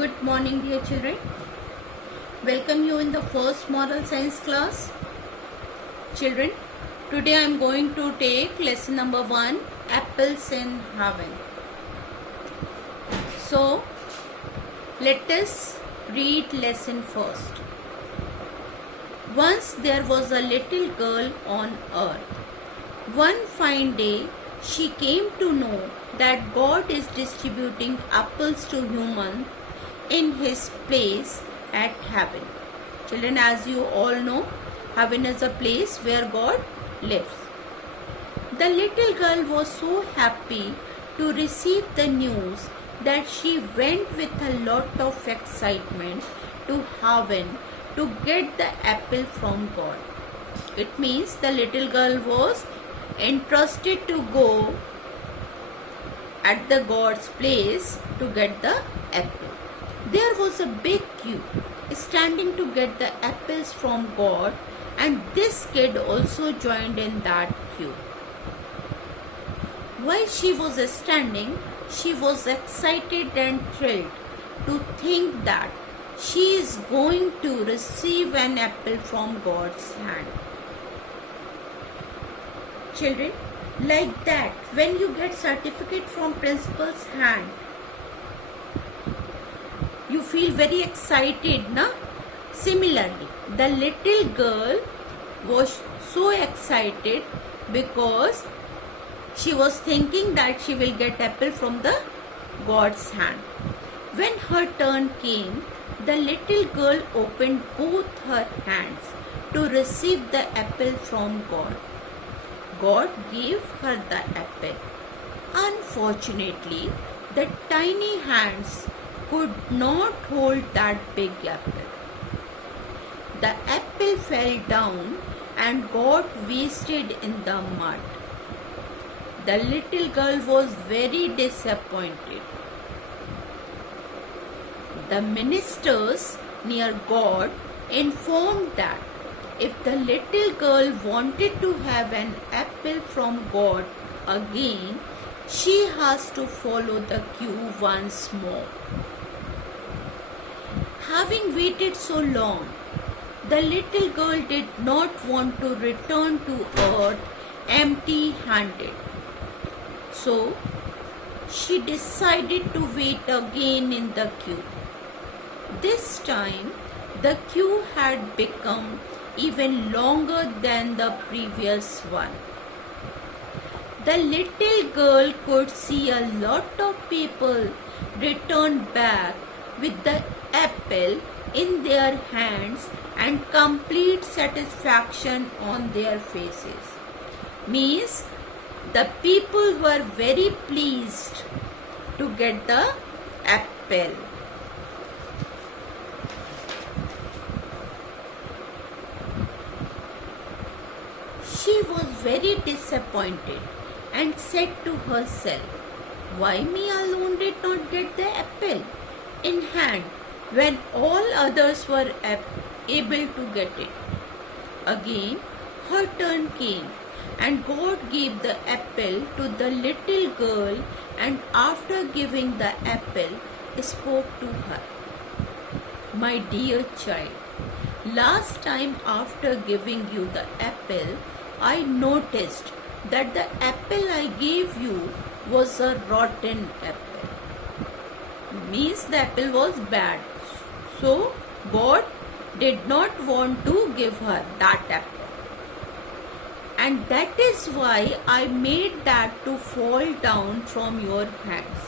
Good morning, dear children. Welcome you in the first moral science class. Children, today I am going to take lesson number 1, Apples in Heaven. So, let us read lesson first. Once there was a little girl on earth. One fine day, she came to know that God is distributing apples to humans in his place at heaven. Children, as you all know, heaven is a place where God lives. The little girl was so happy to receive the news that she went with a lot of excitement to heaven to get the apple from God. It means the little girl was entrusted to go at the God's place to get the apple. There was a big queue standing to get the apples from God, and this kid also joined in that queue. While she was standing, she was excited and thrilled to think that she is going to receive an apple from God's hand. Children, like that, when you get certificate from principal's hand, you feel very excited, na? Similarly, the little girl was so excited because she was thinking that she will get apple from the God's hand. When her turn came, the little girl opened both her hands to receive the apple from God. God gave her the apple. Unfortunately, the tiny hands could not hold that big apple. The apple fell down and got wasted in the mud. The little girl was very disappointed. The ministers near God informed that if the little girl wanted to have an apple from God again, she has to follow the queue once more. Having waited so long, the little girl did not want to return to earth empty-handed. So, she decided to wait again in the queue. This time, the queue had become even longer than the previous one. The little girl could see a lot of people return back with the apple in their hands and complete satisfaction on their faces. Means the people were very pleased to get the apple. She was very disappointed and said to herself, "Why me alone did not get the apple in hand when all others were able to get it?" Again, her turn came and God gave the apple to the little girl, and after giving the apple, spoke to her. "My dear child, last time after giving you the apple, I noticed that the apple I gave you was a rotten apple." Means the apple was bad. So God did not want to give her that apple. And that is why I made that to fall down from your hands.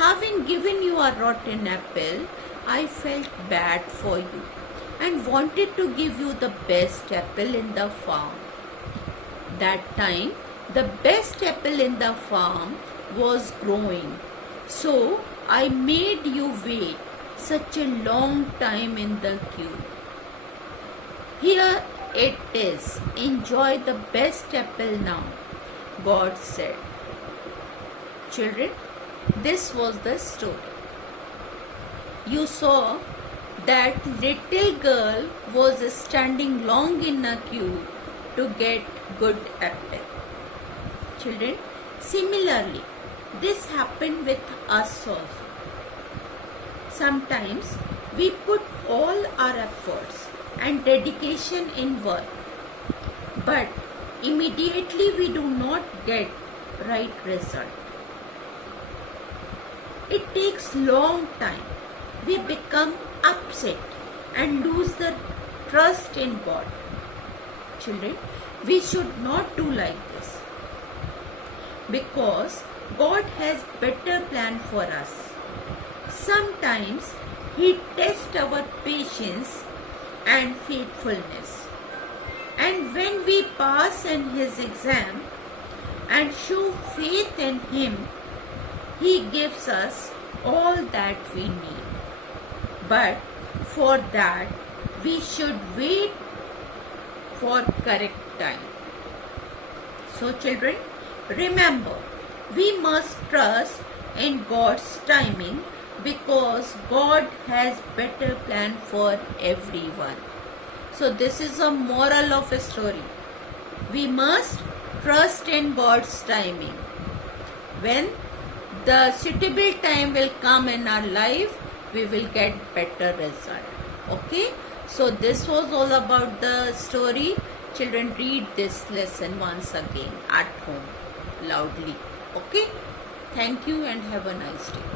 Having given you a rotten apple, I felt bad for you and wanted to give you the best apple in the farm. That time, the best apple in the farm was growing. So, I made you wait such a long time in the queue. Here it is. Enjoy the best apple now, God said. Children, this was the story. You saw that little girl was standing long in a queue to get good apple. Children, similarly, this happened with us also. Sometimes we put all our efforts and dedication in work, but immediately we do not get right result. It takes long time. We become upset and lose the trust in God. Children, we should not do like this, because God has better plan for us. Sometimes He tests our patience and faithfulness. And when we pass in His exam and show faith in Him, He gives us all that we need. But for that, we should wait for correct time. So children, remember, we must trust in God's timing, because God has better plan for everyone. So this is a moral of a story. We must trust in God's timing. When the suitable time will come in our life, we will get better result. Okay, so this was all about the story. Children, read this lesson once again at home loudly. Okay, thank you and have a nice day.